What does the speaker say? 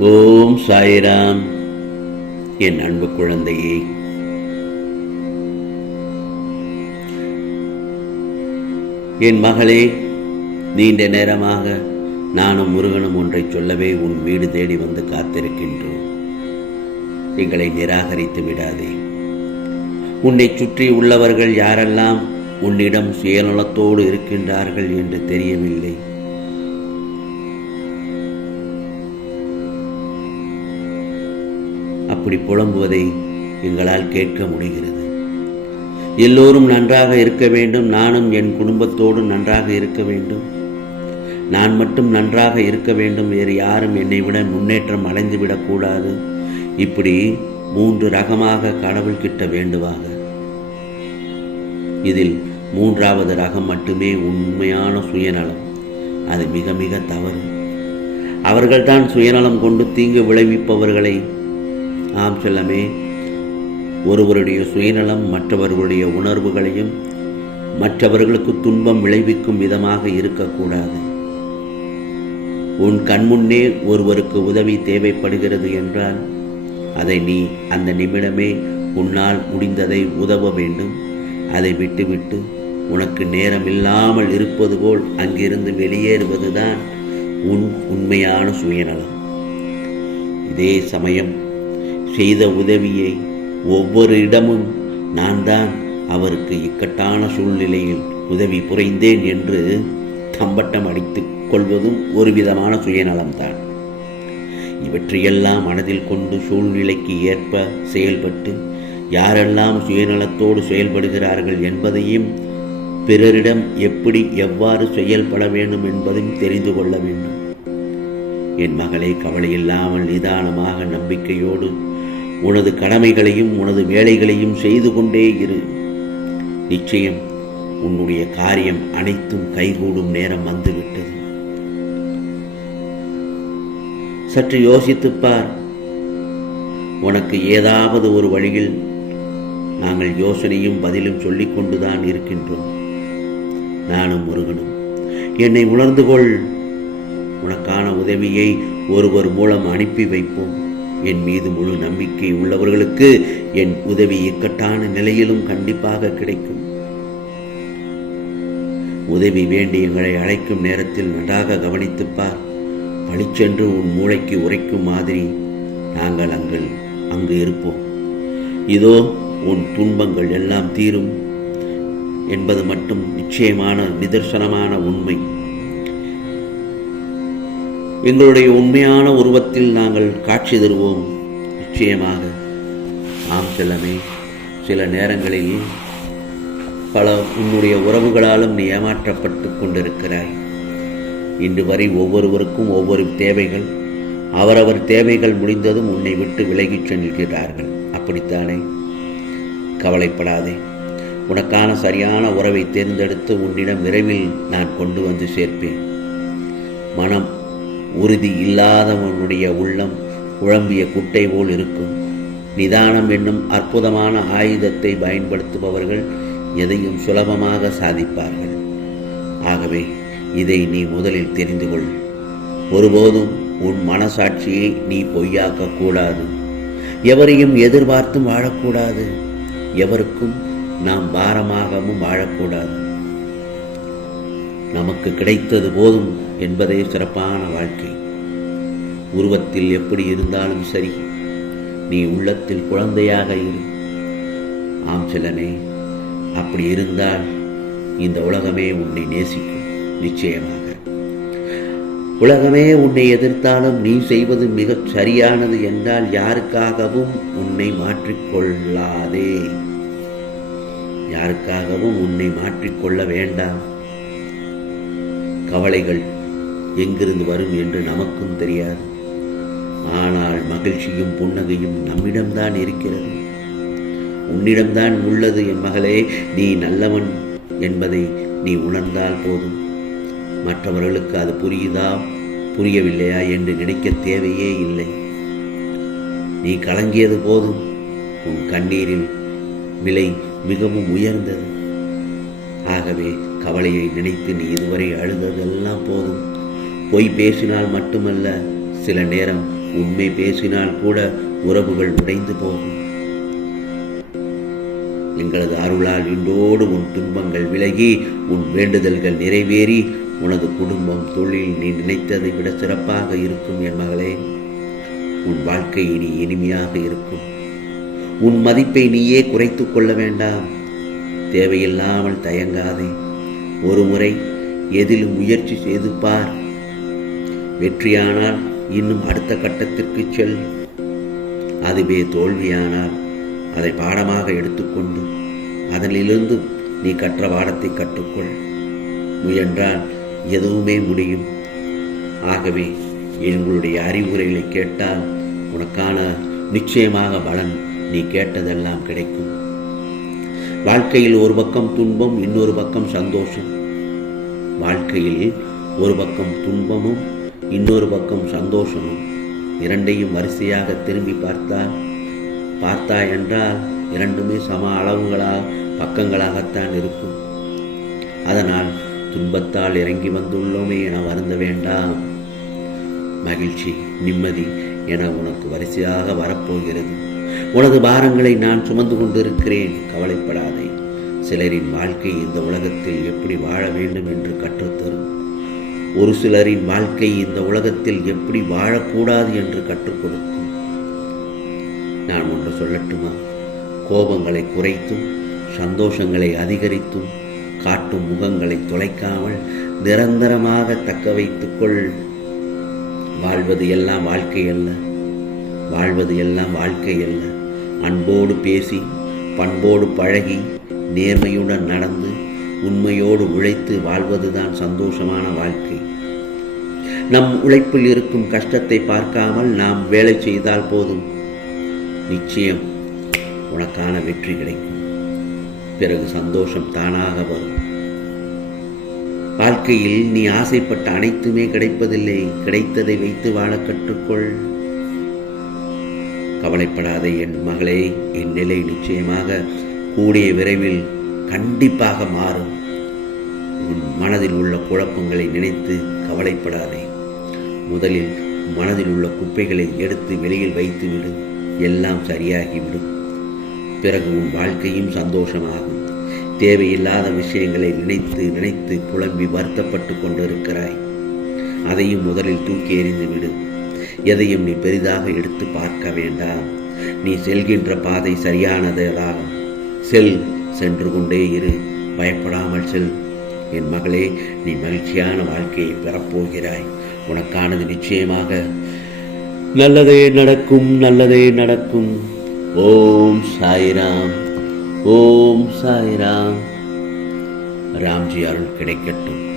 ஓம் சாய்ராம். என் அன்பு குழந்தையே. என் மகளே நீண்ட நேரமாக நானும் முருகனும் ஒன்றை சொல்லவே உன் வீடு தேடி வந்து காத்திருக்கின்றோம். எங்களை நிராகரித்து விடாதே. உன்னை சுற்றி உள்ளவர்கள் யாரெல்லாம் உன்னிடம் சுயநலத்தோடு இருக்கின்றார்கள் என்று தெரியவில்லை. அப்படி புலம்புவதை எங்களால் கேட்க முடிகிறது. எல்லோரும் நன்றாக இருக்க வேண்டும். நானும் என் குடும்பத்தோடு நன்றாக இருக்க வேண்டும். நான் மட்டும் நன்றாக இருக்க வேண்டும். வேறு யாரும் என்னை விட முன்னேற்றம் அடைந்து விடக்கூடாது இப்படி மூன்று ரகமாக கடவுள் கிட்ட வேண்டுவாக. இதில் மூன்றாவது ரகம் மட்டுமே உண்மையான சுயநலம். அது மிக மிக தவறு. அவர்கள்தான் சுயநலம் கொண்டு தீங்கு விளைவிப்பவர்களை ஆம் செல்லமே. ஒருவருடைய சுயநலம் மற்றவர்களுடைய உணர்வுகளையும் மற்றவர்களுக்கு துன்பம் விளைவிக்கும் விதமாக இருக்கக்கூடாது. உன் கண்முன்னே ஒருவருக்கு உதவி தேவைப்படுகிறது என்றால் அதை நீ அந்த நிமிடமே உன்னால் முடிந்ததை உதவ வேண்டும். அதை விட்டுவிட்டு உனக்கு நேரம் இல்லாமல் இருப்பது போல் அங்கிருந்து வெளியேறுவதுதான் உன் உண்மையான சுயநலம். இதே சமயம் செய்த உதவியை ஒவ்வொரு இடமும் நான் தான் அவருக்கு இக்கட்டான சூழ்நிலையில் உதவி புரிந்தேன் என்று தம்பட்டம் அடித்துக் கொள்வதும் ஒரு விதமான சுயநலம்தான். இவற்றையெல்லாம் மனதில் கொண்டு சூழ்நிலைக்கு ஏற்ப செயல்பட்டு யாரெல்லாம் சுயநலத்தோடு செயல்படுகிறார்கள் என்பதையும் பிறரிடம் எப்படி எவ்வாறு செயல்பட வேண்டும் என்பதையும் தெரிந்து கொள்ள வேண்டும். என் மகளை கவலையில்லாமல் நிதானமாக நம்பிக்கையோடு உனது கடமைகளையும் உனது வேலைகளையும் செய்து கொண்டே இரு. நிச்சயம் உன்னுடைய காரியம் அனைத்தும் கைகூடும் நேரம் வந்துவிட்டது. சற்று யோசித்துப்பார். உனக்கு ஏதாவது ஒரு வழியில் நாங்கள் யோசனையும் பதிலும் சொல்லிக் கொண்டுதான் இருக்கின்றோம். நானும் முருகனும். என்னை உணர்ந்து கொள். உனக்கான உதவியை ஒருவர் மூலம் அனுப்பி வைப்போம். என் மீது முழு நம்பிக்கை உள்ளவர்களுக்கு என் உதவி இக்கட்டான நிலையிலும் கண்டிப்பாக கிடைக்கும். உதவி வேண்டி எங்களை அழைக்கும் நேரத்தில் நன்றாக கவனித்துப் பார். பளிச்சென்று உன் மூளைக்கு உரைக்கும் மாதிரி நாங்கள் அங்கு அங்கு இருப்போம். இதோ உன் துன்பங்கள் எல்லாம் தீரும் என்பது மட்டும் நிச்சயமான நிதர்சனமான உண்மை. எங்களுடைய உண்மையான உருவத்தில் நாங்கள் காட்சி தருவோம். நிச்சயமாக ஆம் செல்லமே. சில நேரங்களில் பல உன்னுடைய உறவுகளாலும் நீ ஏமாற்றப்பட்டு கொண்டிருக்கிறாய். இன்று வரை ஒவ்வொருவருக்கும் ஒவ்வொரு தேவைகள் அவரவர் தேவைகள் முடிந்ததும் உன்னை விட்டு விலகிச் செல்கிறார்கள். அப்படித்தானே? கவலைப்படாதே. உனக்கான சரியான உறவை தேர்ந்தெடுத்து உன்னிடம் விரைவில் நான் கொண்டு வந்து சேர்ப்பேன். மனம் உறுதி இல்லாதவனுடைய உள்ளம் குழம்பிய குட்டை போல் இருக்கும். நிதானம் என்னும் அற்புதமான ஆயுதத்தை பயன்படுத்துபவர்கள் எதையும் சுலபமாக சாதிப்பார்கள். ஆகவே இதை நீ முதலில் தெரிந்து கொள். ஒருபோதும் உன் மனசாட்சியை நீ பொய்யாக்க கூடாது. எவரையும் எதிர்பார்த்தும் வாழக்கூடாது. எவருக்கும் நாம் பாரமாகவும் வாழக்கூடாது. நமக்கு கிடைத்தது போதும் என்பதே சிறப்பான வாழ்க்கை. உருவத்தில் எப்படி இருந்தாலும் சரி நீ உள்ளத்தில் குழந்தையாக இரு. ஆம் சிலனே அப்படி இருந்தால் இந்த உலகமே உன்னை நேசிக்கும் நிச்சயமாக. உலகமே உன்னை எதிர்த்தாலும் நீ செய்வது மிகச் சரியானது என்றால் யாருக்காகவும் உன்னை மாற்றிக்கொள்ளாதே. யாருக்காகவும் உன்னை மாற்றிக்கொள்ள வேண்டாம். கவலைகள் எங்கிருந்து வரும் என்று நமக்கும் தெரியாது. ஆனால் மகிழ்ச்சியும் புன்னகையும் நம்மிடம்தான் இருக்கிறது. உன்னிடம்தான் உள்ளது என் மகளே நீ நல்லவன் என்பதை நீ உணர்ந்தால் போதும். மற்றவர்களுக்கு அது புரியுதா புரியவில்லையா என்று நினைக்க தேவையே இல்லை. நீ கலங்கியது போதும். உன் கண்ணீரில் விலை மிகவும் உயர்ந்தது. ஆகவே கவலையை நினைத்து நீ இதுவரை அழுததெல்லாம் போதும். பொய் பேசினால் மட்டுமல்ல சில நேரம் உண்மை பேசினால் கூட உறவுகள் உடைந்து போகும். எங்களது அருளால் இன்றோடு உன் துன்பங்கள் விலகி உன் வேண்டுதல்கள் நிறைவேறி உனது குடும்பம் தொழில் நீ நினைத்ததை விட சிறப்பாக இருக்கும் என் மகளே. உன் வாழ்க்கை இனி இனிமையாக இருக்கும். உன் மதிப்பை நீயே குறைத்துக் கொள்ள வேண்டாம். தேவையில்லாமல் தயங்காதே. ஒரு முறை எதிலும் முயற்சி செய்து பார். வெற்றியானால் இன்னும் அடுத்த கட்டத்திற்கு செல். அதுவே தோல்வியானால் அதை பாடமாக எடுத்துக்கொண்டு அதனிலிருந்து நீ கற்ற பாடத்தை கற்றுக்கொள். முயன்றால் எதுவுமே முடியும். ஆகவே எங்களுடைய அறிவுரைகளை கேட்டால் உனக்கான நிச்சயமாக பலன் நீ கேட்டதெல்லாம் கிடைக்கும். வாழ்க்கையில் ஒரு பக்கம் துன்பம் இன்னொரு பக்கம் சந்தோஷம். வாழ்க்கையில் ஒரு பக்கம் துன்பமும் இன்னொரு பக்கம் சந்தோஷமும். இரண்டையும் வரிசையாக திரும்பி பார்த்தால் பார்த்தா என்றால் இரண்டுமே சம அளவுகளாக பக்கங்களாகத்தான் இருக்கும். அதனால் துன்பத்தால் இறங்கி வந்துள்ளோமே என வருந்த வேண்டாம். மகிழ்ச்சி நிம்மதி என உனக்கு வரிசையாக வரப்போகிறது. உனது பாரங்களை நான் சுமந்து கொண்டிருக்கிறேன். கவலைப்படாதே. சிலரின் வாழ்க்கை இந்த உலகத்தில் எப்படி வாழ வேண்டும் என்று கற்றுத்தரும். ஒரு சிலரின் வாழ்க்கை இந்த உலகத்தில் எப்படி வாழக்கூடாது என்று கற்றுக் கொடுக்கும் நான் ஒன்று சொல்லட்டுமா? கோபங்களை குறைத்தும் சந்தோஷங்களை அதிகரித்தும் காட்டும் முகங்களை தொலைக்காமல் நிரந்தரமாக தக்க வைத்துக்கொள். வாழ்வது எல்லாம் வாழ்க்கை அல்ல. வாழ்வது எல்லாம் வாழ்க்கை அல்ல. அன்போடு பேசி பண்போடு பழகி நேர்மையுடன் நடந்து உண்மையோடு உழைத்து வாழ்வதுதான் சந்தோஷமான வாழ்க்கை. நம் உழைப்பில் இருக்கும் கஷ்டத்தை பார்க்காமல் நாம் வேலை செய்தால் போதும். நிச்சயம் உனக்கான வெற்றி கிடைக்கும். பிறகு சந்தோஷம் தானாக வரும். வாழ்க்கையில் நீ ஆசைப்பட்ட அனைத்துமே கிடைப்பதில்லை. கிடைத்ததை வைத்து வாழ கற்றுக்கொள். கவலைப்படாத என் மகளே. என் நிலை நிச்சயமாக கூடிய விரைவில் கண்டிப்பாக மாறும். உன் மனதில் உள்ள குழப்பங்களை நினைத்து கவலைப்படாதே. முதலில் மனதில் உள்ள குப்பைகளை எடுத்து வெளியில் வைத்துவிடு எல்லாம் சரியாகிவிடும். பிறகு உன் வாழ்க்கையும் சந்தோஷமாகும். தேவையில்லாத விஷயங்களை நினைத்து நினைத்து புலம்பி வருத்தப்பட்டு கொண்டிருக்கிறாய். அதையும் முதலில் தூக்கி எறிந்துவிடு எதையும் நீ பெரிதாக எடுத்து பார்க்க வேண்டாம். நீ செல்கின்ற பாதை சரியானதாகும் செல் சென்று கொண்டே இரு. பயப்படாமல் செல். என் மகளே நீ மகிழ்ச்சியான வாழ்க்கையை பெறப்போகிறாய். உனக்கானது நிச்சயமாக நல்லதே நடக்கும் நல்லதே நடக்கும். ஓம் சாய்ராம் ஓம் சாய்ராம். ராம்ஜி அருள் கிடைக்கட்டும்.